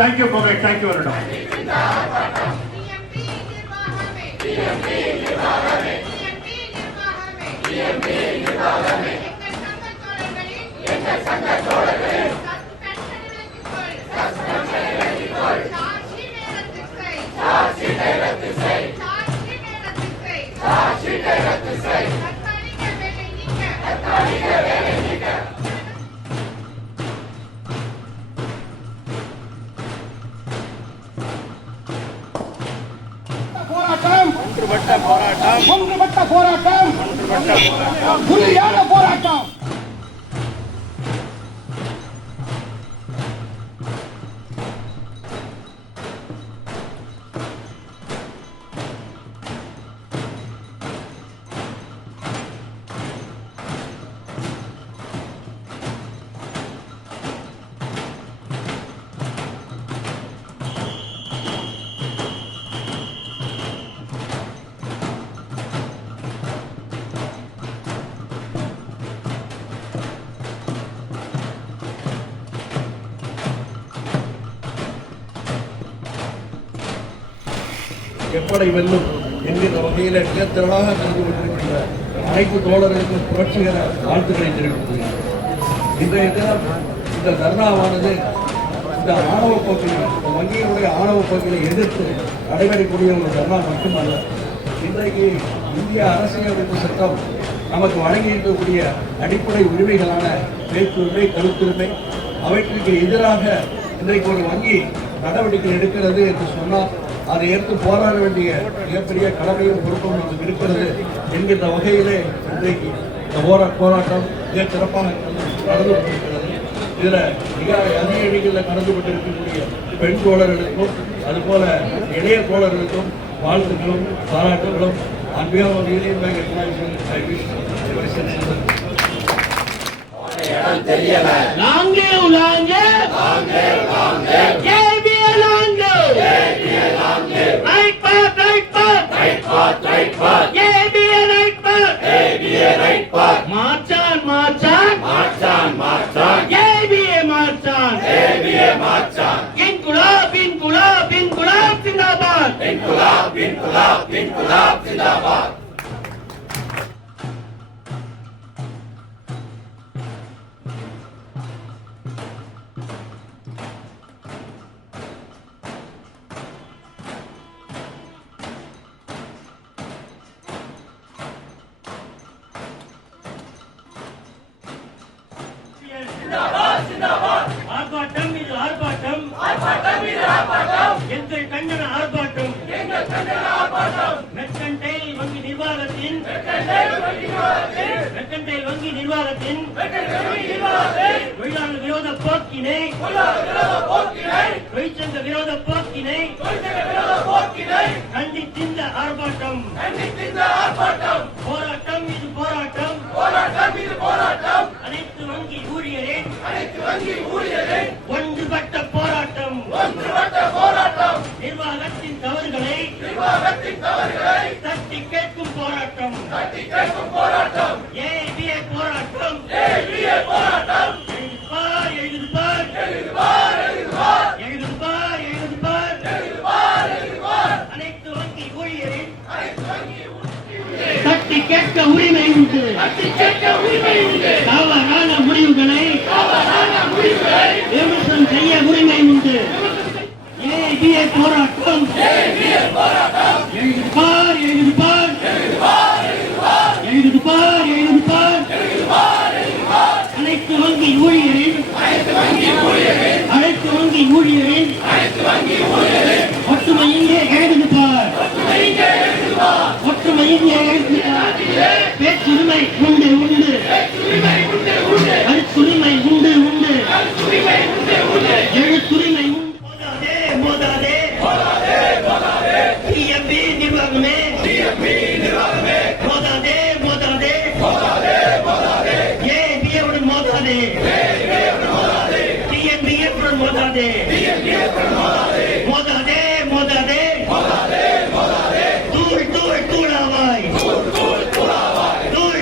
Thank you கோமேக், thank you வரட்டும். ஒன்றுபட்ட போராட்டம், உறுதியான போராட்டம். எப்படை வெல்லும் என்கிற வகையில் மிகத்திரளாக கலந்து கொண்டிருக்கின்ற அனைத்து தோழர்களுக்கும் புரட்சிகர வாழ்த்துக்களை தெரிவித்துள்ளேன். இன்றைய தினம் இந்த தர்ணாவானது இந்த ஆணவ போக்கினை, இந்த வங்கியினுடைய ஆணவ போக்கினை எதிர்த்து நடைபெறக்கூடிய ஒரு தர்ணா மட்டுமல்ல, இன்றைக்கு இந்திய அரசியலமைப்பு சட்டம் நமக்கு வழங்கி இருக்கக்கூடிய அடிப்படை உரிமைகளான பேச்சுரிமை, கருத்துரிமை, அவற்றிற்கு எதிராக இன்றைக்கு ஒரு வங்கி நடவடிக்கை எடுக்கிறது என்று சொன்னால் அதை ஏற்று போராட வேண்டிய மிகப்பெரிய கடமையும் பொறுப்பும் நமக்கு இருக்கிறது என்கின்ற வகையிலே இன்றைக்கு இந்த போராட்டம் மிக சிறப்பாக நடந்து கொண்டிருக்கிறது. இதில் மிக அதிக எண்ணிக்கையில் கலந்து கொண்டிருக்கக்கூடிய பெண் தோழர்களுக்கும் அதுபோல இளைய தோழர்களுக்கும் வாழ்த்துக்களும் பாராட்டுகளும் அன்பியாக யூனியன் பேங்க் जिंदाबाद। ஆர்ப்பாட்டம் இது ஆர்ப்பாட்டம், ஆர்ப்பாட்டம் இது ஆர்ப்பாட்டம், எங்கள் கண்டன ஆர்ப்பாட்டம், எங்கள் கண்டன ஆர்ப்பாட்டம். மெர்கன்டைல் வங்கி நிர்வாகத்தின் தொழிலாளர் விரோத போக்கினை, தொழிற்சங்க விரோத போக்கினை கண்டித்திந்த ஆர்ப்பாட்டம், போராட்டம் இது போராட்டம், அனைத்து வங்கி ஊழியரின் ஒன்றுபட்ட போராட்டம், நிர்வாகத்தின் தவறுகளை தட்டி கேட்கும் போராட்டம், ஏபிஏ போராட்டம், அனைத்து வங்கி ஊழியரின் தட்டி கேட்க உரிமை உண்டு, தவறான முடிவுகளை விமர்சனம் செய்ய உரிமை உண்டு. ஏபிஏ போராட்டம், எழுது பார், எழுது பார், எழுது பார், எழுது பார். அனைத்து வங்கி ஊழியரின் ஒற்றுமை இங்கே எழுது பார், ஒற்றுமை இங்கே எழுது பார். பேச்சுரிமை உண்டு உண்டு, கருத்துரிமை உண்டு உண்டு, எழுத்துரிமை உண்டு. மோதாதே டிஎம்பி நிர்வாகமே, மோதாதே ஏபிஏவுடன் மோதாதே, டிஎன்பிஏவுடன் மோதாதே, தூள் தூளாவாய், தூள்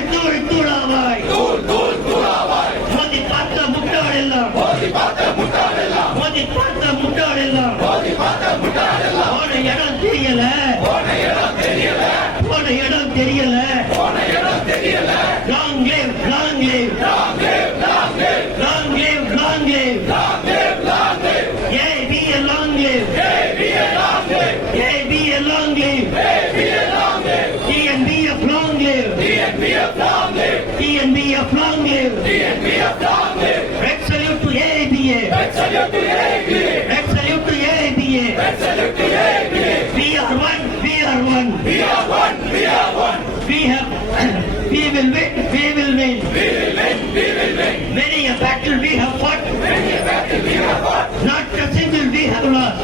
தெரியல. Long live long live long live long live AB long live AB long live TNBF long live TNBF long live red salute to ABA red salute to ABA we are one we will win many a battle we have fought not a single we have lost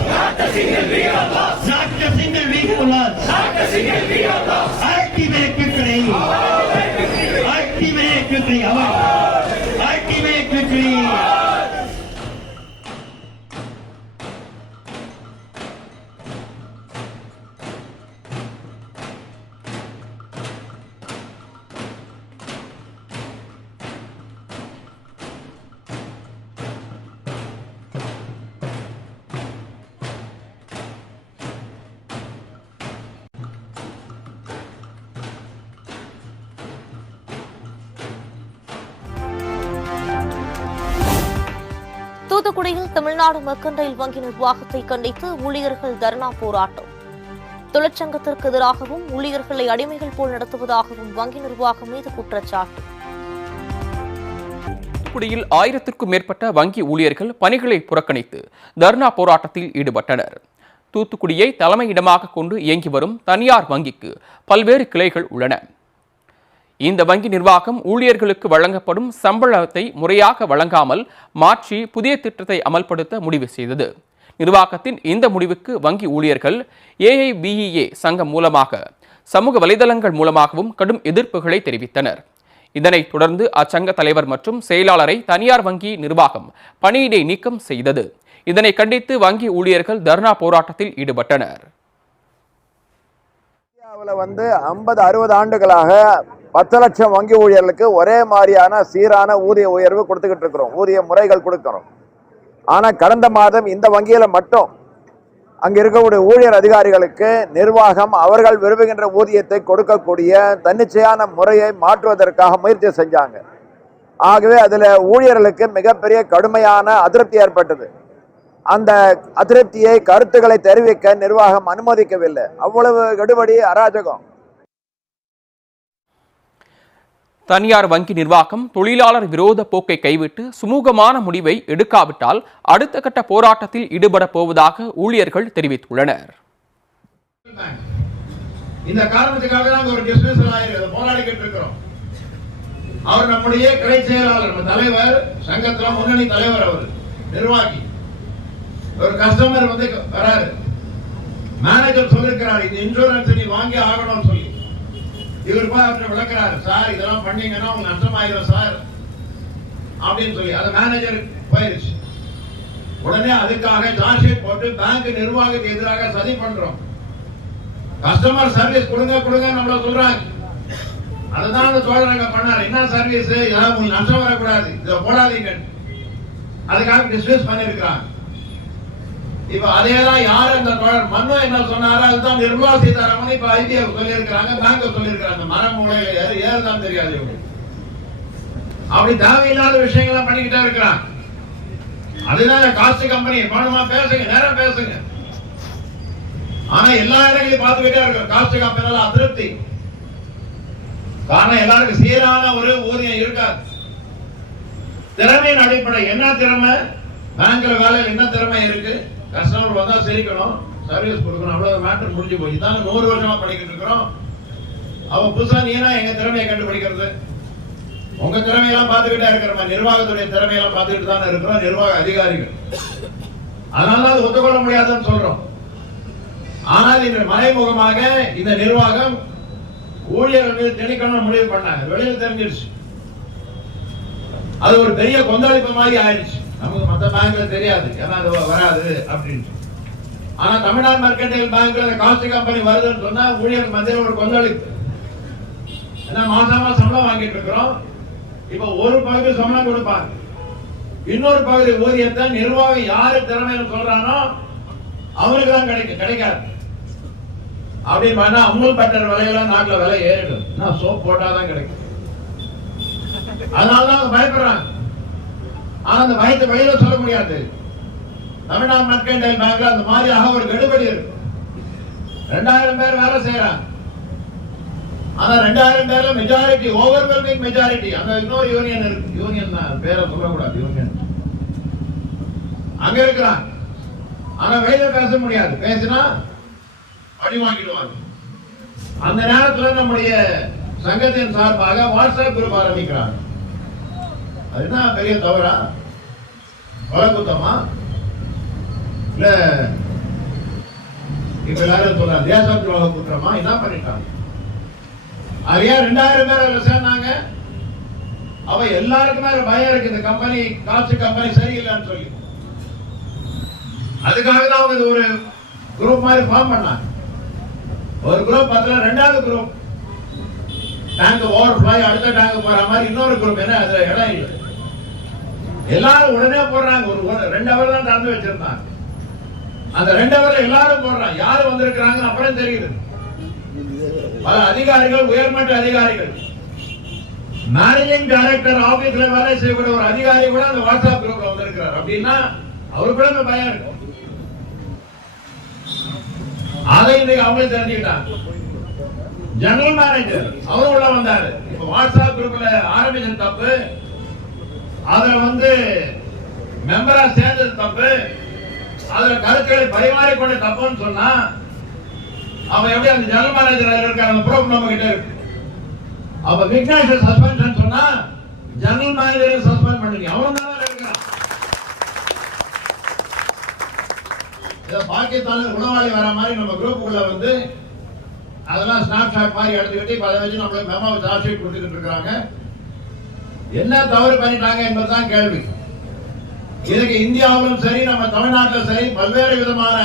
ultimate victory ultimate victory தூத்துக்குடியில் Tamil Nadu mercantile வங்கி நிர்வாகத்தை கண்டித்து ஊழியர்கள் தர்ணா போராட்டம். தொழிற்சங்கத்திற்கு எதிராகவும் ஊழியர்களை அடிமைகள் போல் நடத்துவதாகவும் வங்கி நிர்வாகம் மீது குற்றச்சாட்டு. தூத்துக்குடியில் 1000க்கும் மேற்பட்ட வங்கி ஊழியர்கள் பணிகளை புறக்கணித்து தர்ணா போராட்டத்தில் ஈடுபட்டனர். தூத்துக்குடியை தலைமையிடமாக கொண்டு இயங்கி வரும் தனியார் வங்கிக்கு பல்வேறு கிளைகள் உள்ளன. இந்த வங்கி நிர்வாகம் ஊழியர்களுக்கு வழங்கப்படும் சம்பளத்தை முறையாக வழங்காமல் மாற்றி புதிய திட்டத்தை அமல்படுத்த முடிவு செய்தது. நிர்வாகத்தின் இந்த முடிவுக்கு வங்கி ஊழியர்கள் AIBEA சங்கம் மூலமாக சமூக வலைதளங்கள் மூலமாகவும் கடும் எதிர்ப்புகளை தெரிவித்தனர். இதனைத் தொடர்ந்து அச்சங்க தலைவர் மற்றும் செயலாளரை தனியார் வங்கி நிர்வாகம் பணியிடை நீக்கம் செய்தது. இதனை கண்டித்து வங்கி ஊழியர்கள் தர்ணா போராட்டத்தில் ஈடுபட்டனர். 50-60 ஆண்டுகளாக 10 லட்சம் வங்கி ஊழியர்களுக்கு ஒரே மாதிரியான சீரான ஊதிய உயர்வு கொடுத்துக்கிட்டு இருக்கிறோம், ஊதிய முறைகள் கொடுக்கிறோம். ஆனால் கடந்த மாதம் இந்த வங்கியில் மட்டும் அங்கே இருக்கக்கூடிய ஊழியர் அதிகாரிகளுக்கு நிர்வாகம் அவர்கள் விரும்புகின்ற ஊதியத்தை கொடுக்கக்கூடிய தன்னிச்சையான முறையை மாற்றுவதற்காக முயற்சி செஞ்சாங்க. ஆகவே அதில் ஊழியர்களுக்கு மிகப்பெரிய கடுமையான அதிருப்தி ஏற்பட்டது. அந்த அதிருப்தியை கருத்துக்களை தெரிவிக்க நிர்வாகம் அனுமதிக்கவில்லை. அவ்வளவு கெடுபடி அராஜகம். தனியார் வங்கி நிர்வாகம் தொழிலாளர் விரோத போக்கை கைவிட்டு சுமூகமான முடிவை எடுக்காவிட்டால் அடுத்த கட்ட போராட்டத்தில் ஈடுபட போவதாக ஊழியர்கள் தெரிவித்துள்ளனர். இந்த காரணத்துக்காக நாங்கள் ஒரு டிஸ்மிஸல் ஆயிருக்கு, போராடிக்கிட்டு இருக்கிறோம். அவர் நம்முடைய கிளை செயலாளர், தலைவர், சங்கத்துல முன்னணி தலைவர், அவர் நிர்வாகி. ஒரு கஸ்டமர் வராரு, மேனேஜர் சொல்லிருக்கிறார் இந்த இன்சூரன்ஸ் நீ வாங்கி ஆகணும்னு சொல்லி. இவர் போய் விளக்குறாரு, சார் இதெல்லாம் பண்ணீங்கன்னா உங்களுக்கு நஷ்டமாயிரும் சார் அப்படின்னு சொல்லி. அது மேனேஜர் போயிருச்சு. உடனே அதுக்காக சார்ஜ் போட்டு பேங்க் நிர்வாகத்துக்கு எதிராக சதி பண்றோம். கஸ்டமர் சர்வீஸ் கொடுங்க நம்மள சொல்றாங்க. அதுதான் அந்த தோழர் பண்ணாரு. என்ன சர்வீஸ், இதெல்லாம் உங்களுக்கு நஷ்டம் வரக்கூடாது, இதை போடாதீங்க, அதுக்காக டிஸ்மிஸ் பண்ணிருக்கிறாங்க. இப்ப அதேதான் யாரு அந்த தோழர் மன்னு என்ன சொன்னாரோ அதுதான் நிர்மலா சீதாராமன் இப்ப IBF சொல்லியிருக்கிறாங்க, பேங்க் சொல்லியிருக்கிறாங்க. மரம் மூலையில ஏறுதான் தெரியாது. அப்படி தேவையில்லாத விஷயங்கள்லாம் பண்ணிக்கிட்டே இருக்கிறான். அதுதான் காஸ்ட் கம்பெனி. பணமா பேசுங்க, நேரம் பேசுங்க. ஆனா எல்லா இடங்களையும் பார்த்துக்கிட்டே இருக்கு. காஸ்ட் கம்பெனியால அதிருப்தி. காரணம் எல்லாருக்கும் சீரான ஒரு ஊதியம் இருக்காது. திறமையின் அடிப்படை என்ன திறமை, பேங்க்ல வேலையில் என்ன திறமை இருக்கு, கஸ்டமர் வந்தா சிரிக்கணும், சர்வீஸ் கொடுக்கணும், அவ்வளவு மேட்டர் முடிஞ்சு போய். இதான் 100 வருஷமா படிக்கிட்டு இருக்கிறோம். அவ புதுசா நீனா எங்க திறமையை கண்டுபிடிக்கிறது? உங்க திறமையெல்லாம் பார்த்துக்கிட்டே இருக்கிற நிர்வாகத்துடைய திறமையெல்லாம் பார்த்துக்கிட்டு தானே இருக்கிறோம், நிர்வாக அதிகாரிகள். அதனால அது ஒத்துக்கொள்ள முடியாதுன்னு சொல்றோம். ஆனால் இன்று மறைமுகமாக இந்த நிர்வாகம் ஊழியர்கள் திணிக்கணும் முடிவு பண்ணாங்க. வெளியில் தெரிஞ்சிருச்சு. அது ஒரு பெரிய கொந்தளிப்பு மாதிரி ஆயிடுச்சு. நமக்கு மற்ற பேங்க்ல தெரியாது, ஏன்னா அது வராது அப்படின்னு. ஆனா தமிழ்நாடு மெர்கன்டைல் பேங்க்ல காஸ்ட் கம்பெனி வருதுன்னு சொன்னா ஊழியர் மத்தியில் ஒரு கொந்தளிப்பு. ஏன்னா மாசமா சம்பளம் வாங்கிட்டு இருக்கிறோம். இப்ப ஒரு பகுதி சம்பளம் கொடுப்பாங்க, இன்னொரு பகுதி ஊதியத்தை நிர்வாகம் யாரு திறமைன்னு சொல்றானோ அவனுக்கு தான் கிடைக்காது. அப்படின்னு பண்ணா அமுல் பட்டர் விலையெல்லாம் நாட்டுல விலை ஏறிடும். சோப் போட்டாதான் கிடைக்கும். அதனாலதான் அவங்க பயப்படுறாங்க. ஆனா அந்த பயத்தை வெளியில சொல்ல முடியாது. தமிழ்நாடு மெர்கன்டைல் பேங்க்ல அந்த மாதிரியாக ஒரு கெடுபடி இருக்கு. 2000 பேர் வேலை செய்யறாங்க. ஆனா 2000 பேர்ல மெஜாரிட்டி, ஓவர்வெல்மிங் மெஜாரிட்டி, அந்த இன்னொரு யூனியன் இருக்கு. யூனியன் தான் பேரை சொல்லக்கூடாது. யூனியன் அங்க இருக்கிறாங்க. ஆனா வெளியில பேச முடியாது. பேசினா அடி வாங்கிடுவாங்க. அந்த நேரத்துல நம்முடைய சங்கத்தின் சார்பாக வாட்ஸ்அப் குரூப் ஆரம்பிக்கிறாங்க. அதுதான் பெரிய தவறா, கொலை குத்தமா, இல்ல இப்ப எல்லாரும் சொல்றாங்க தேச துரோக குற்றமா? என்ன பண்ணிட்டாங்க? அது ஏன் 2000 பேர் அதுல சேர்ந்தாங்க? அவ எல்லாருக்குமே பயம் இருக்கு, இந்த கம்பெனி காசு கம்பெனி சரியில்லைன்னு சொல்லி. அதுக்காக தான் அவங்க இது ஒரு குரூப் மாதிரி ஃபார்ம் பண்ணாங்க. ஒரு குரூப் பார்த்தா ரெண்டாவது குரூப் டேங்க் ஓவர் ஃப்ளை, அடுத்த டேங்க் போற மாதிரி இன்னொரு குரூப். என்ன அதுல இடம் இல்லை. எல்லாரும் உடனே போடுறாங்க. ஒரு 2 ஹவர் தான் திறந்து வச்சிருந்தாங்க. அந்த 2 ஹவர்ல எல்லாரும் போடுறாங்க. யாரு வந்திருக்கிறாங்க அப்புறம் தெரியுது. பல அதிகாரிகள், உயர்மட்ட அதிகாரிகள், மேனேஜிங் டைரக்டர் ஆபீஸ்ல வேலை செய்யக்கூடிய ஒரு அதிகாரி கூட அந்த வாட்ஸ்அப் குரூப்ல வந்திருக்கிறார். அப்படின்னா அவருக்கு கூட பயம் இருக்கும். அதை இன்னைக்கு அவங்களே தெரிஞ்சுக்கிட்டாங்க. ஜெனரல் மேனேஜர் அவரும் உள்ள வந்தாரு. இப்ப வாட்ஸ்அப் குரூப்ல ஆரம்பிச்ச தப்பு, அதுல மெம்பரா சேர்ந்தது தப்பு, அதுல கருத்துக்களை பரிமாறிக்கொண்ட தப்புன்னு சொன்னா அவன் எப்படி அந்த ஜெனரல் மேனேஜர் இருக்காரு? அந்த ப்ரூஃப் நம்ம கிட்ட இருக்கு. அப்ப விக்னேஷ் சஸ்பென்ஷன் சொன்னா ஜெனரல் மேனேஜரை சஸ்பெண்ட் பண்ணுங்க. அவன் தான் இருக்கான். பாகிஸ்தானுக்கு உணவாளி வர மாதிரி நம்ம குரூப்புக்குள்ள அதெல்லாம் ஸ்னாப்ஷாட் மாதிரி எடுத்துக்கிட்டு அதை வச்சு நம்மளுக்கு மெமோ சார்ஜ் ஷீட் கொடுத்துக்கிட்டு இருக்காங்க. என்ன தவறு பண்ணிட்டாங்க என்பதுதான் கேள்வி. இதுக்கு இந்தியாவிலும் சரி, நம்ம தமிழ்நாட்டிலும் சரி, பல்வேறு விதமான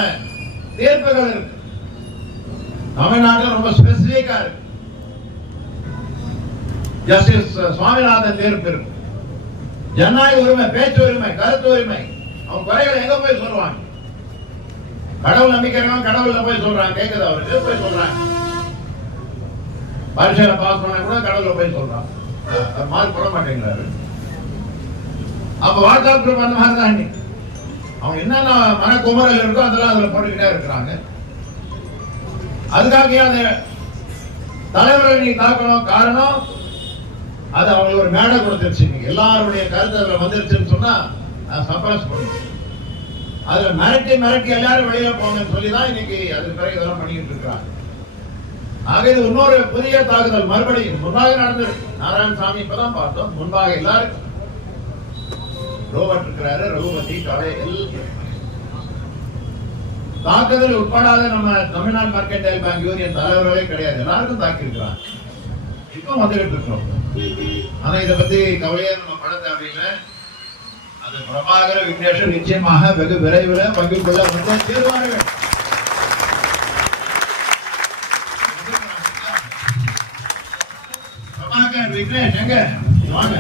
தீர்ப்புகள் இருக்கு. தமிழ்நாட்டில் ரொம்ப ஸ்பெசிபிக்கா இருக்கு. ஜஸ்டிஸ் சுவாமிநாதன் தீர்ப்பு இருக்கு. ஜனநாயக உரிமை, பேச்சு உரிமை, கருத்து உரிமை. அவங்க குறைகளை எங்க போய் சொல்லுவாங்க? கடவுள் நம்பிக்கிறவங்க கடவுள்ல போய் சொல்றாங்க. கேட்குது அவருக்கு போய் சொல்றாங்க. பரீட்சையில பாஸ் பண்ண கூட கடவுள்ல போய் சொல்றாங்க. மார்க் போட மாட்டேங்கிறாரு. அப்ப வாட்ஸ்அப் குரூப் அந்த மாதிரி தான். அவங்க என்னென்ன மனக்குமரல் இருக்கோ அதெல்லாம் அதுல போட்டுக்கிட்டே இருக்கிறாங்க. அதுக்காக அந்த தலைவரை நீ தாக்கணும். காரணம் அது அவங்களுக்கு ஒரு மேடை கொடுத்துருச்சு. எல்லாருடைய கருத்து அதுல வந்துருச்சுன்னு சொன்னா சப்ரஸ் பண்ணும். அதுல மிரட்டி எல்லாரும் வெளியில போங்கன்னு சொல்லிதான் இன்னைக்கு அது பிறகு இதெல்லாம் பண்ணிட்டு இருக்காங்க. ஆக இது இன்னொரு புதிய தாக்குதல். மறுபடியும் முன்பாக நடந்தது. நாராயணசாமி இப்பதான் பார்த்தோம். முன்பாக எல்லாரும் ரோபர்ட் இருக்கிறாரு, ரகுபதி, தாக்குதல் உட்படாத நம்ம தமிழ்நாடு மெர்கன்டைல் பேங்க் யூனியன் தலைவர்களே கிடையாது. எல்லாருக்கும் தாக்கி இருக்கிறாங்க. இப்ப வந்துகிட்டு இருக்கிறோம். ஆனா இதை பத்தி கவலையா நம்ம பட தேவையில்லை. அது பிரபாகர விக்னேஷ் நிச்சயமாக வெகு விரைவில் பங்கு கொள்ள தீர்வார்கள். பிரபாகர் விக்னேஷ் எங்க வாங்க.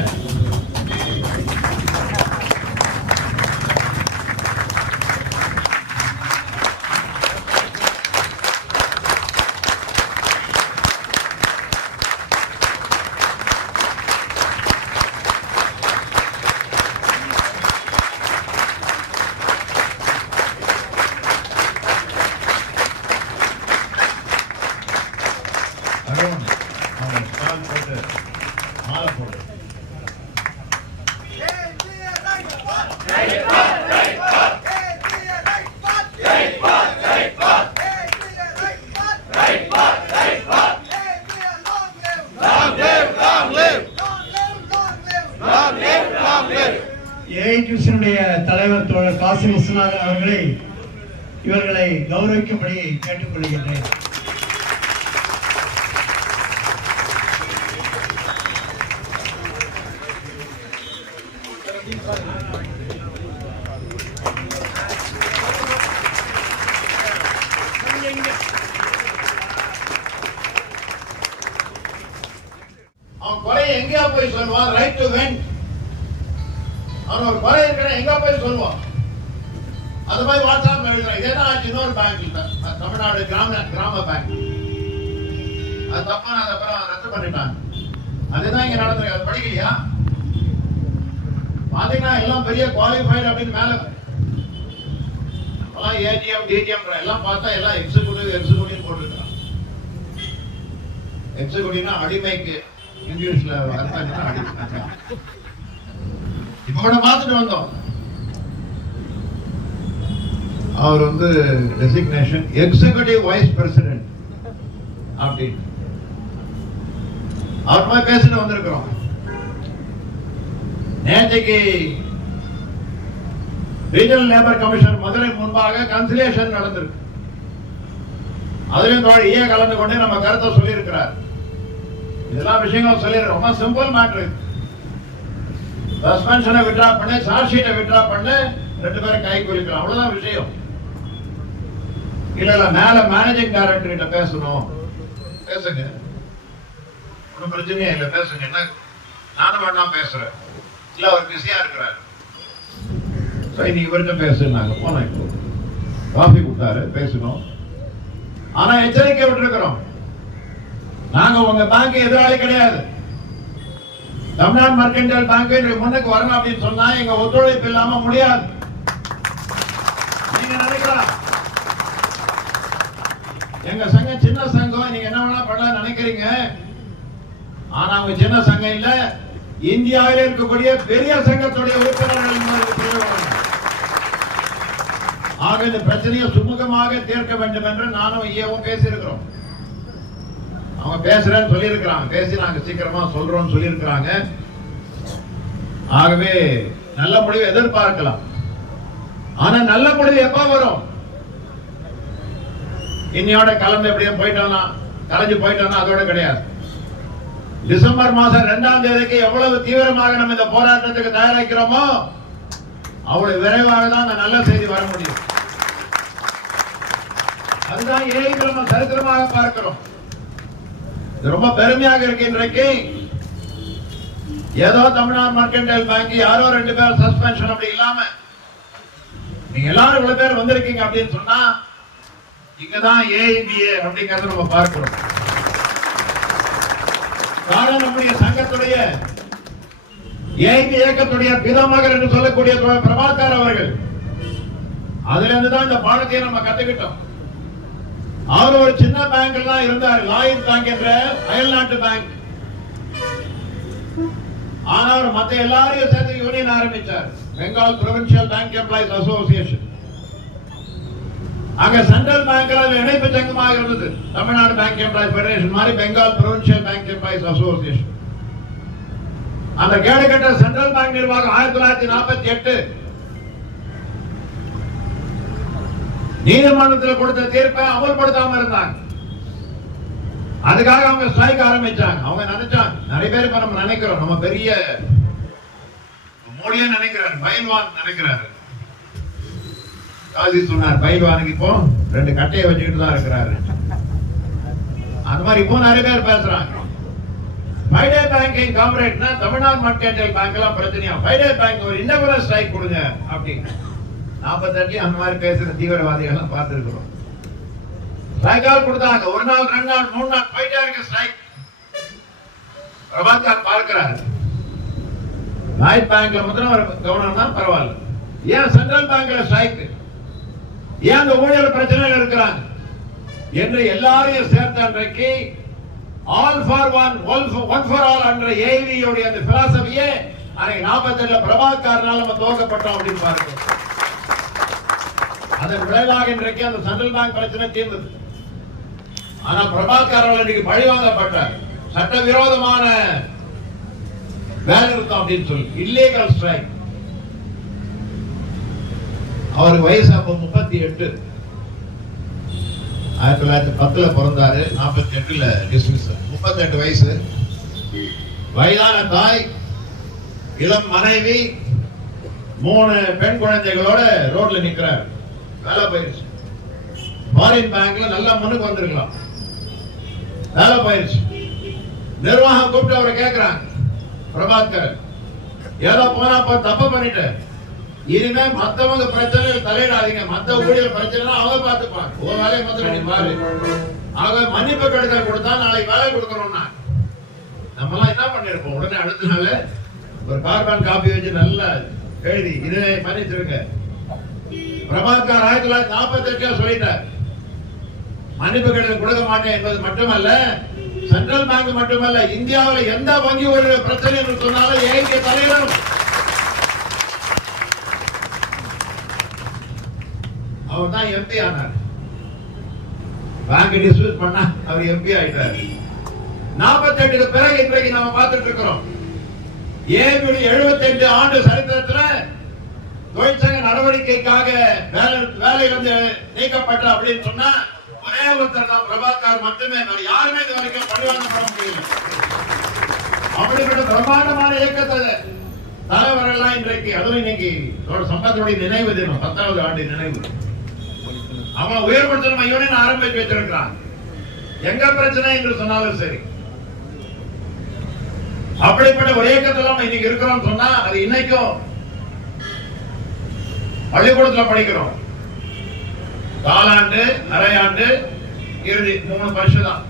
ஏஐடியூசியினுடைய தலைவர் தோழர் காசி விஸ்வநாதன் அவர்களை இவர்களை கௌரவிக்கும்படி கேட்டுக்கொள்கின்றேன். அவன் கொலை எங்கேயா போய் சொல்லுவான்? Right to went. அவன் ஒரு கொலை இருக்கிற எங்க போய் சொல்லுவான்? அது போய் வாட்ஸ்அப் எழுதுறான். இதே தான் இன்னொரு பேங்க் தமிழ்நாடு கிராம பேங்க் அது தப்பா அதை அப்புறம் ரத்து பண்ணிட்டாங்க. அதுதான் இங்க நடந்திருக்கு. அது படிக்கலையா? பாத்தீங்கன்னா எல்லாம் பெரிய குவாலிஃபைடு அப்படின்னு மேல ஏடிஎம் டிடிஎம் எல்லாம் பார்த்தா எல்லாம் எக்ஸிகூட்டிவ் போட்டுருக்காங்க. எக்ஸிகூட்டிவ்னா அடிமைக்கு இங்கிலீஷ்ல அர்த்தம் அடிமை. இப்ப கூட பார்த்துட்டு வந்தோம். அவர் வந்து டெசிக்னேஷன் எக்ஸிகூட்டிவ் வைஸ் பிரசிடென்ட் அப்படின்னு அவர் மாதிரி பேசிட்டு வந்திருக்கிறோம். நேற்றைக்கு ரீஜனல் லேபர் கமிஷன் மதுரை முன்பாக கன்சிலேஷன் நடந்திருக்கு. அதிலும் தோழியே கலந்து கொண்டு நம்ம கருத்தை சொல்லி இருக்கிறார். இதெல்லாம் விஷயங்கள் சொல்லி ரொம்ப சிம்பிள் மேட்டர். சஸ்பென்ஷனை விட்ரா பண்ணு, சார்ஜ் ஷீட்டை விட்ரா பண்ணு, 2 பேரும் கை குலுக்கலாம், அவ்வளவுதான் விஷயம். இல்ல மேல மேனேஜிங் டைரக்டர் கிட்ட பேசணும், பேசுங்க, ஒன்றும் பிரச்சனையே இல்லை, பேசுங்க. என்ன நானும் வேண்டாம் பேசுறேன், இல்ல அவர் பிஸியா இருக்கிறார், நீ இவர்கிட்ட பேசுனாங்க. போனோம், இப்போ காஃபி கொடுத்தாரு, பேசணும். ஆனா எச்சரிக்கை விட்டுருக்கிறோம், நாங்க உங்க பேங்க் எதிராளி கிடையாது. தமிழ்நாடு மர்கன்டைல் பேங்க் முன்னுக்கு வரணும் அப்படின்னு சொன்னா எங்க ஒத்துழைப்பு இல்லாம முடியாது. நீங்க நினைக்கலாம் எங்க சங்கம் சின்ன சங்கம், நீங்க என்ன வேணா பண்ணலாம் நினைக்கிறீங்க. ஆனா அவங்க சின்ன சங்கம் இல்ல, இந்தியாவில் இருக்கக்கூடிய பெரிய சங்கத்துடைய உறுப்பினர்கள். ஆக இந்த பிரச்சனையை சுமூகமாக தீர்க்க வேண்டும் என்று நானும் ஐயாவும் பேசியிருக்கிறோம். அவங்க பேசுறேன்னு சொல்லி இருக்கிறாங்க, பேசி நாங்க சீக்கிரமா சொல்றோம்னு சொல்லி இருக்கிறாங்க. ஆகவே நல்ல முடிவு எதிர்பார்க்கலாம். ஆனா நல்ல முடிவு எப்ப வரும்? இன்னையோட கலந்து எப்படியும் போயிட்டோம்னா, கலைஞ்சு போயிட்டோம்னா அதோட கிடையாது. டிசம்பர் மாசம் 2ஆம் தேதிக்கு எவ்வளவு தீவிரமாக நம்ம இந்த போராட்டத்துக்கு தயாரிக்கிறோமோ அவ்வளவு விரைவாக தான் அந்த நல்ல செய்தி வர முடியும். அதுதான் நம்ம சரித்திரமாக பார்க்கிறோம். ரொம்ப பெருமையாக இருக்கு. இன்றைக்கு ஏதோ தமிழ்நாடு மர்கன்டைல் பேங்க் யாரோ 2 பேர் சஸ்பென்ஷன் அப்படி இல்லாம நீங்க எல்லாரும் இவ்வளவு பேர் வந்திருக்கீங்க அப்படின்னு சொன்னா இங்கதான் ஏஐபிஏ அப்படிங்கறத நம்ம பார்க்கிறோம். காரணம் நம்முடைய சங்கத்துடைய ஏஐபி இயக்கத்துடைய பிதாமகர் என்று சொல்லக்கூடிய பிரபாகர் அவர்கள். அதுல இருந்து தான் இந்த பாடத்தை நம்ம கத்துக்கிட்டோம். அவர் ஒரு சின்ன பேங்க்ல தான் இருந்தார், லாயன்ஸ் பேங்க் என்ற அயல்நாட்டு பேங்க். ஆனா அவர் மத்த எல்லாரையும் சேர்த்து யூனியன் ஆரம்பிச்சார், Bengal provincial bank employees association. அங்க சென்ட்ரல் பேங்க்ல இணைப்பு சங்கமாக இருந்தது, தமிழ்நாடு பேங்க் எம்ப்ளாயிஸ் ஃபெடரேஷன் மாதிரி Bengal provincial bank employees association. அந்த கேடுகட்ட சென்ட்ரல் பேங்க் நிர்வாகம் 1948 நீதிமன்றத்தில் கொடுத்த தீர்ப்பை அமல்படுத்தாம இருந்தாங்க. அதுக்காக அவங்க ஸ்ட்ரைக் ஆரம்பிச்சாங்க. அவங்க நினைச்சாங்க, நிறைய பேர் இப்ப நம்ம நினைக்கிறோம், நம்ம பெரிய மோடியே நினைக்கிறாரு, பயில்வான் நினைக்கிறாரு. காசி சொன்னார், பயில்வானுக்கு இப்போ 2 கட்டையை வச்சுக்கிட்டு தான் இருக்கிறாரு. அந்த மாதிரி இப்போ நிறைய பேர் பேசுறாங்க. ஃபைடே பேங்கிங் கார்பரேட்னா தமிழ்நாடு மர்கன்டைல் பேங்க் எல்லாம் பிரச்சனையா, ஃபைடே பேங்க் ஒரு இன்டர்வல் ஸ்ட்ரைக் கொடுங்க அப்படின்னு 48 அந்த மாதிரி பேசுற தீவிரவாதிகள் எல்லாம் பார்த்திருக்கிறோம். ஸ்ட்ரைக்கால் கொடுத்தாங்க, 1 நாள் 2 நாள் 3 நாள் போயிட்டே இருக்கு ஸ்ட்ரைக். பிரபாகர் பார்க்கிறாரு, நாய்ட் பேங்க்ல மட்டும் கவர்னர் தான் பரவாயில்ல, ஏன் சென்ட்ரல் பேங்க்ல ஸ்ட்ரைக், ஏன் அந்த ஊழியர் பிரச்சனையில் இருக்கிறாங்க என்று எல்லாரையும் சேர்த்த அன்றைக்கு all for one for all என்ற ஏவியோட அந்த பிலாசபியே அன்னைக்கு 47 பிரபாகர்னால நம்ம துவக்கப்பட்டோம் அப்படின்னு பாருங்க. அதன் விளைவாக இன்றைக்கு அந்த சென்ட்ரல் பேங்க் பிரச்சனை தீர்ந்தது. ஆனா பிரபாகர் இன்னைக்கு பழிவாங்கப்பட்டார், சட்டவிரோதமான வேலை நிறுத்தம் அப்படின்னு சொல்லி, இல்லீகல் ஸ்ட்ரைக். அவருக்கு வயசு அப்போ 38, 1910 பிறந்தாரு, 48 டிஸ்மிஸ், 38 வயசு. வயதான தாய், இளம் மனைவி, 3 பெண் குழந்தைகளோட ரோட்ல நிக்கிறார். வேலை போயிருச்சு. ஃபாரின் பேங்க்ல நல்லா முன்னுக்கு வந்திருக்கலாம், வேலை போயிருச்சு. நிர்வாகம் கூப்பிட்டு அவரை கேட்கிறாங்க, பிரபாகர் ஏதோ போனா தப்பு பண்ணிட்டு இனிமே மத்தவங்க பிரச்சனைகள் தலையிடாதீங்க, மத்த ஊழியர் பிரச்சனை அவங்க பார்த்துப்பாங்க, ஒரு வேலையை மாத்திரம் பாரு ஆக மன்னிப்பு கடிதம் கொடுத்தா நாளைக்கு வேலை கொடுக்கறோம்னா நம்ம எல்லாம் என்ன பண்ணிருப்போம்? உடனே அடுத்த நாள் ஒரு கார்பன் காப்பி வச்சு நல்லா எழுதி இதை மன்னிச்சிருங்க. பிரபாகர் 1948 சொல்லிட்டார், மன்னிப்பு கடிதம் கொடுக்க மாட்டேன் என்பது மட்டுமல்ல, சென்ட்ரல் பேங்க் மட்டுமல்ல, இந்தியாவில் எந்த வங்கி ஒரு பிரச்சனை என்று சொன்னாலும் ஏஐபி தலைவரும் அவர் தான் எம்பி ஆனார். பேங்க் டிஸ்மிஸ் பண்ணா அவர் எம்பி ஆயிட்டார். 48 பிறகு இன்றைக்கு நம்ம பார்த்துட்டு இருக்கிறோம். ஏஐபி 75 ஆண்டு சரித்திரத்தில் தொழிற்சங்க நடவடிக்கைக்காக வேலையிலிருந்து நீக்கப்பட்ட அப்படின்னு சொன்னா ஒரே ஒருத்தர் தான் பிரபாகர் மட்டுமே. யாருமே இது வரைக்கும் பழிவாங்கப்பட முடியல. அப்படிப்பட்ட பிரமாண்டமான இயக்கத்தை தலைவர்கள் எல்லாம் இன்றைக்கு, அதுவும் இன்னைக்கு சம்பத்துடைய நினைவு தினம், 10வது ஆண்டு நினைவு, அவன் உயர்படுத்தணும் யூனியன் ஆரம்பிச்சு வச்சிருக்கிறான். எங்க பிரச்சனை என்று சொன்னாலும் சரி, அப்படிப்பட்ட ஒரு இயக்கத்தில் இன்னைக்கு இருக்கிறோம் சொன்னா அது இன்னைக்கும் பள்ளிக்கூடத்துல படிக்கிறோம். காலாண்டு, அரையாண்டு, இறுதி 3 வருஷம் தான்.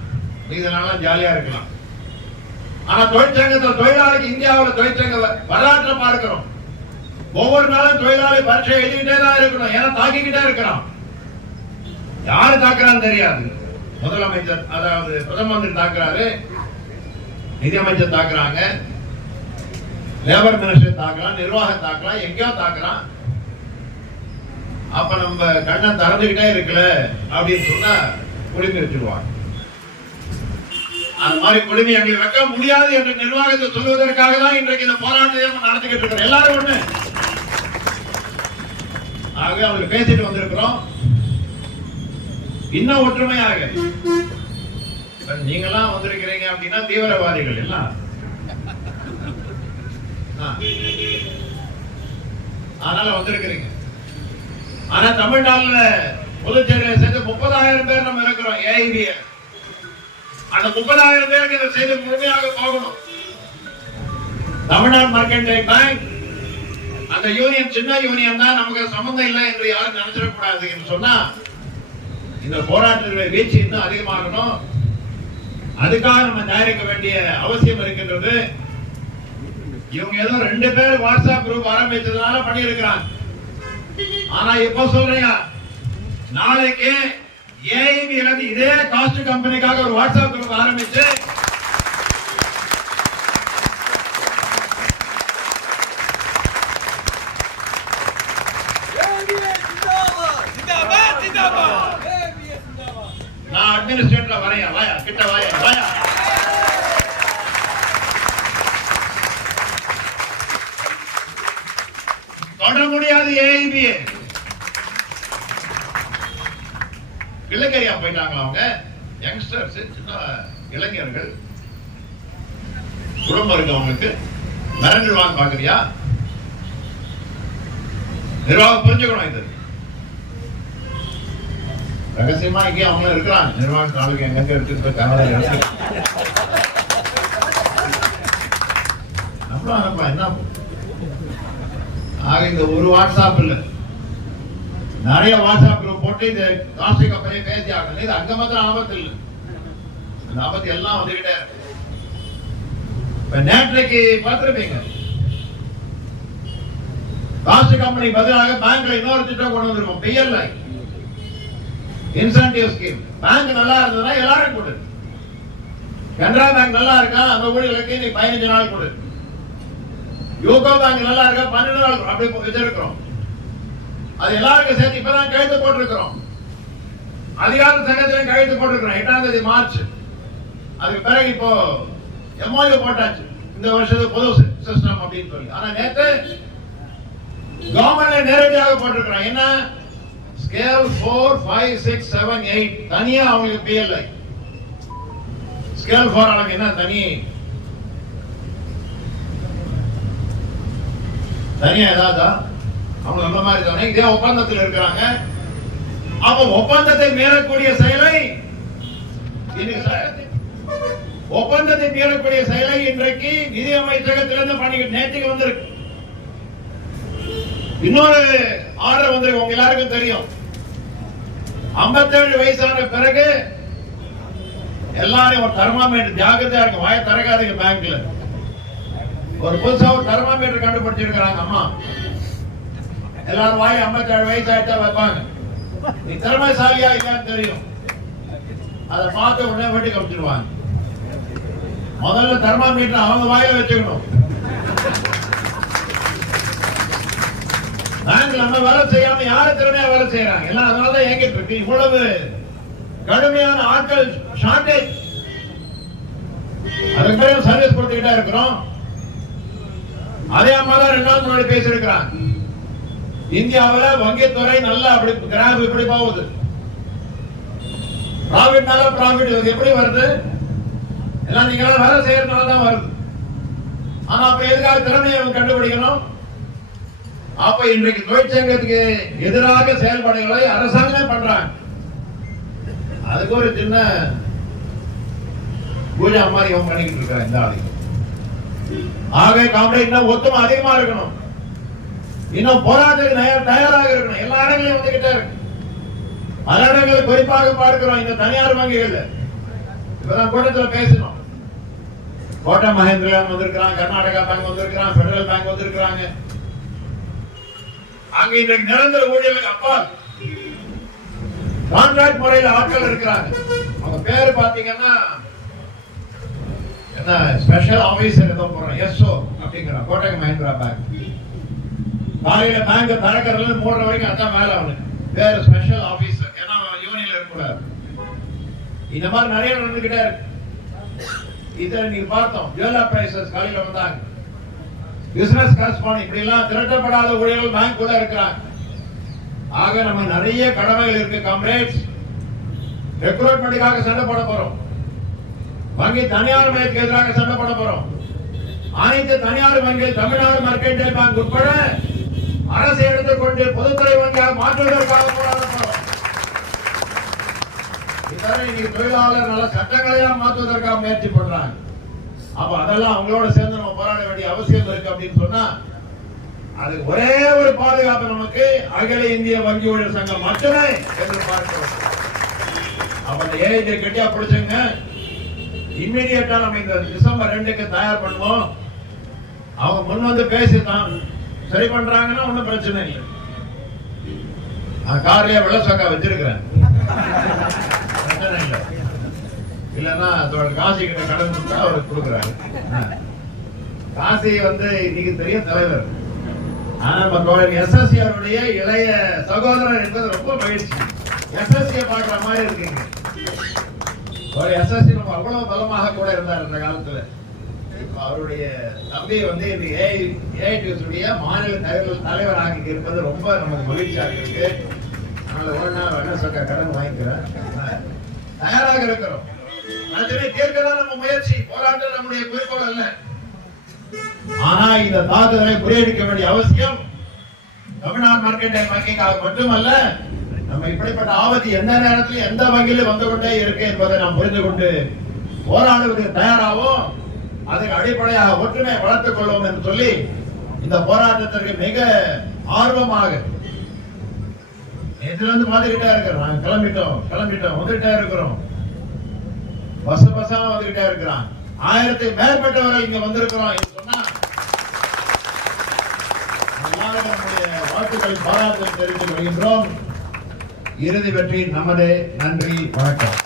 இதனால ஜாலியா இருக்கலாம். ஆனா தொழிற்சங்கத்தில் தொழிலாளிக்கு இந்தியாவில் தொழிற்சங்க வரலாற்றை பார்க்கிறோம். ஒவ்வொரு நாளும் தொழிலாளி பரீட்சை எழுதிக்கிட்டே தான் இருக்கணும். ஏன்னா தாக்கிக்கிட்டே இருக்கிறான். யாரு தாக்குறான்னு தெரியாது. முதலமைச்சர், அதாவது பிரதம மந்திரி தாக்குறாரு, நிதியமைச்சர் தாக்குறாங்க, லேபர் மினிஸ்டர் தாக்குறான், நிர்வாகம் தாக்குறான், எங்கேயோ தாக்குறான். அப்ப நம்ம கண்ணை திறந்துகிட்டே இருக்கல அப்படின்னு சொன்னா குடுமி வச்சிருவாங்க. அந்த மாதிரி குடுமி எங்களுக்கு வைக்க முடியாது என்று நிர்வாகத்தை சொல்வதற்காக தான் இன்றைக்கு இந்த போராட்டத்தை நடத்திக்கிட்டு இருக்கிறோம். எல்லாரும் ஒண்ணு. ஆகவே அவங்க பேசிட்டு வந்திருக்கிறோம். இன்னும் ஒற்றுமையாக நீங்கெல்லாம் வந்திருக்கிறீங்க அப்படின்னா தீவிரவாதிகள் எல்லாம். அதனால வந்திருக்கிறீங்க. ஆனா தமிழ்நாடுல புதுச்சேரியில சேர்ந்து 30,000 பேர் நம்ம இருக்கிறோம் ஏஐபி. அந்த 30,000 பேருக்கு இந்த செய்தி முழுமையாக போகணும். தமிழ்நாடு மர்கன்டைல் பேங்க் அந்த யூனியன் சின்ன யூனியன் தான், நமக்கு சம்பந்தம் இல்லை என்று யாரும் நினைச்சிடக்கூடாது என்று சொன்னா இந்த போராட்டத்தினுடைய வீழ்ச்சி இன்னும் அதிகமாகணும். அதுக்காக நம்ம தயாரிக்க வேண்டிய அவசியம் இருக்கின்றது. இவங்க ஏதோ 2 பேர் வாட்ஸ்அப் குரூப் ஆரம்பிச்சதுனால பண்ணி இருக்கிறாங்க. ஆனா இப்ப சொல்றீங்க, நாளைக்கு ஏஐபி இதே காஸ்ட் கம்பெனிக்காக ஒரு வாட்ஸ்அப் குரூப் ஆரம்பிச்சு நான் அட்மினிஸ்ட்ரேட்டர் வரையா, வாயா கிட்ட வாயா வாயா. தொட முடியாது ஏஐபி. இளைஞரியா போயிட்டாங்களா அவங்க? யங்ஸ்டர்ஸ், சின்ன இளைஞர்கள், குடும்பம் இருக்கு அவங்களுக்கு. மிரண்டுவாங்க பாக்குறியா? நிர்வாகம் புரிஞ்சுக்கணும். இது ரகசியமா இங்கே அவங்க இருக்கிறாங்க. நிர்வாக ஆளுங்க எங்க எடுத்துட்டு கேமரா நம்மளும் என்ன ஆக இந்த ஒரு வாட்ஸ்அப் இல்ல, நிறைய வாட்ஸ்அப் குரூப் போட்டு இந்த காஸ்ட் கம்பெனி பேசி ஆகணும். இது அங்க மாத்திரம் ஆபத்து இல்லை, அந்த ஆபத்து எல்லாம் வந்துகிட்டே இப்ப நேற்றைக்கு பார்த்திருப்பீங்க. காஸ்ட் கம்பெனி பதிலாக பேங்க்ல இன்னொரு திட்டம் கொண்டு வந்திருக்கோம். PLI incentive scheme. பேங்க் நல்லா இருந்ததுன்னா எல்லாரும் கொடு. கனரா பேங்க் நல்லா இருக்கா, அந்த ஊழியர்களுக்கு நீ 15 நாள் கொடு. யூகோ பேங்க் நல்லா இருக்கா, 12 நாள் அப்படி வச்சிருக்கிறோம். அது எல்லாருக்கும் சேர்த்து இப்பதான் கைது போட்டிருக்கிறோம். அதிகார சங்கத்திலும் கைது போட்டிருக்கிறோம் 8ஆம் தேதி மார்ச். அதுக்கு பிறகு இப்போ எம்ஓயு போட்டாச்சு, இந்த வருஷத்துக்கு பொது சிஸ்டம் அப்படின்னு சொல்லி. ஆனா நேற்று கவர்மெண்ட்ல நேரடியாக போட்டிருக்கிறோம். என்ன ஸ்கேல் 4, 5, 6, 7, 8 தனியா அவங்களுக்கு பிஎல்ஐ. ஸ்கேல் 4 அளவுக்கு என்ன தனியா ஏதாவது அவங்க நம்ம மாதிரி தானே இதே ஒப்பந்தத்தில் இருக்கிறாங்க. அப்ப ஒப்பந்தத்தை மீறக்கூடிய செயலை ஒப்பந்தத்தை மீறக்கூடிய செயலை இன்றைக்கு நிதி அமைச்சகத்திலிருந்து பண்ணிக்கிட்டு நேற்றுக்கு வந்திருக்கு. இன்னொரு ஆர்டர் வந்திருக்கு. உங்க எல்லாருக்கும் தெரியும், 57 வயசான பிறகு எல்லாரும் ஒரு தெர்மாமீட்டர் ஜாக்கிரதையா இருக்கு, வாயை திறக்காதீங்க. பேங்க்ல ஒரு புதுசா ஒரு தெர்மாமீட்டர் கண்டுபிடிச்சிருக்கிறாங்க அம்மா. எல்லாரும் வாய் 57 வயசு ஆயிட்டா வைப்பாங்க. நீ திறமைசாலியா இல்லையான்னு தெரியும். அதை பார்த்து உடனே வெட்டி கமிச்சிருவாங்க. முதல்ல தெர்மாமீட்டர் அவங்க வாயில வச்சுக்கணும். பேங்க்ல நம்ம வேலை செய்யாம யாரு திறமையா வேலை செய்யறாங்க எல்லாம். அதனாலதான் ஏங்கிட்டு இருக்கு இவ்வளவு கடுமையான ஆட்கள் ஷார்டேஜ். அதுக்கு பேர் சர்வீஸ் கொடுத்துக்கிட்டே இருக்கிறோம். அதே மாதிரி 2 நாள் முன்னாடி பேசியிருக்கிறாங்க. இந்தியாவில் வங்கித்துறை நல்லா அப்படி கிராஃப் இப்படி போகுது. ப்ராஃபிட்னால ப்ராஃபிட் எப்படி வருது? எல்லாம் நீங்க வேலை செய்யறதுனால தான் வருது. ஆனா அப்ப எதுக்காக திறமையை கண்டுபிடிக்கணும்? அப்ப இன்றைக்கு தொழிற்சங்கத்துக்கு எதிராக செயல்பாடுகளை அரசாங்கமே பண்றாங்க. அதுக்கு ஒரு சின்ன பூஜா மாதிரி அவங்க பண்ணிக்கிட்டு இருக்காங்க இந்த ஆளுங்க. ஆக காம்படிஷன் ஒத்துமை அதிகமா இருக்கணும். இன்னும் போராட்டத்துக்கு தயாராக இருக்கணும். எல்லா இடங்களையும் வந்துகிட்டே இருக்கு. பல இடங்களில் குறிப்பாக பார்க்கிறோம் இந்த தனியார் வங்கிகள். இப்பதான் கூட்டத்தில் பேசணும். கோட்டா மஹேந்திரா வந்திருக்கிறாங்க, கர்நாடகா பேங்க் வந்திருக்கிறாங்க, பெடரல் பேங்க் வந்திருக்கிறாங்க. அங்க இன்றைக்கு நிரந்தர ஊழியர்களுக்கு அப்பால் கான்ட்ராக்ட் முறையில் ஆட்கள் இருக்கிறாங்க. அவங்க பேரு பாத்தீங்கன்னா என்ன ஸ்பெஷல் ஆபீசர் ஏதோ போறோம் எஸ்ஓ அப்படிங்கிற கோட்டை மஹேந்திரா பேங்க். காலையில பேங்க் திறக்கிறதுல 3 வரைக்கும் அதான் வேலை. அவனுக்கு பேரு ஸ்பெஷல் ஆபீசர். ஏன்னா யூனியன்ல இருக்கக்கூடாது. இந்த மாதிரி நிறைய நடந்துகிட்டே இருக்கு. இதை நீங்க பார்த்தோம். ஜுவல்லா பிரைசஸ் காலையில வந்தாங்க. பிசினஸ் கரஸ்பாண்ட் இப்படி எல்லாம் திரட்டப்படாத ஊழியர்கள் பேங்க் கூட இருக்கிறாங்க. ஆக நம்ம நிறைய கடமைகள் இருக்கு காம்ரேட்ஸ். ரெக்ரூட்மெண்ட்டுக்காக சண்டை போட போறோம். வங்கி தனியார் மயத்துக்கு எதிராக சண்டை போட போறோம். அனைத்து தனியார் வங்கிகள் தமிழ்நாடு மெர்கன்டைல் பேங்க் உட்பட அரசு எடுத்துக்கொண்டு பொதுத்துறை வங்கியாக மாற்றுவதற்காக போராட போறோம். இதனை இன்னைக்கு தொழிலாளர் நல சட்டங்களையெல்லாம் மாற்றுவதற்காக முயற்சி பண்றாங்க. அப்ப அதெல்லாம் அவங்களோட சேர்ந்து நம்ம போராட வேண்டிய அவசியம் இருக்கு அப்படின்னு சொன்னா அது ஒரே ஒரு பாதுகாப்பு நமக்கு அகில இந்திய வங்கி ஊழியர் சங்கம் மட்டுமே எதிர்பார்க்கிறோம். அப்ப அந்த ஏஐடி கட்டியா பிடிச்சுங்க. இம்மிடியட்டா நம்ம இந்த டிசம்பர் 2க்கு தயார் பண்ணுவோம். அவங்க முன் வந்து பேசிதான் சரி பண்றாங்கன்னா ஒன்னும் பிரச்சனை இல்லை. நான் கார்லயே வெள்ள சொக்கா வச்சிருக்கிறேன். பிரச்சனை இல்லை. இல்லன்னா காசி கிட்ட கடன் கொடுத்தா அவருக்கு கொடுக்குறாரு. காசி இன்னைக்கு தெரியும் தலைவர். ஆனா நம்ம தோழர் எஸ்எஸ்சி அவருடைய இளைய சகோதரர் என்பது ரொம்ப மகிழ்ச்சி. எஸ்எஸ்சியை பார்க்கிற மாதிரி இருக்குங்க. ஒரு எஸ்எஸ்சி நம்ம அவ்வளவு பலமாக கூட இருந்தார் இந்த காலத்துல. அவருடைய தம்பி ஏஐடியுடைய மாநில தலைவராக இருப்பது ரொம்ப நமக்கு மகிழ்ச்சியாக இருக்கு. அதனால ஒரு நாள் வெள்ளசொக்கா கடன் வாங்கிக்கிறேன். தயாராக இருக்கிறோம். தீர்க்கதான் நம்ம முயற்சி. போராட்டம் நம்முடைய குறிக்கோள் அல்ல. ஆனா இந்த தாக்குதலை முறியடிக்க வேண்டிய அவசியம் தமிழ்நாடு மெர்கன்டைல் வங்கிக்காக மட்டுமல்ல, நம்ம இப்படிப்பட்ட ஆபத்து எந்த நேரத்தில் எந்த வங்கியிலும் வந்து கொண்டே இருக்கு என்பதை நாம் புரிந்து கொண்டு போராடுவதற்கு தயாராகவும் அதுக்கு அடிப்படையாக ஒற்றுமை வளர்த்துக் கொள்வோம் என்று சொல்லி இந்த போராட்டத்திற்கு மிக ஆர்வமாக நேற்றுல இருந்து பார்த்துக்கிட்டே இருக்கிறோம். நாங்க கிளம்பிட்டோம் வந்துகிட்டே இருக்கிறோம். பஸ்ஸா வந்துகிட்டே இருக்கிறான். 1000 மேற்பட்டவர்கள் இங்க வந்திருக்கிறோம் என்று சொன்னா நம்முடைய வாழ்த்துக்கள் பாராட்டுகள் தெரிவித்துக் கொள்கின்றோம். இறுதி வெற்றி நமது. நன்றி, வணக்கம்.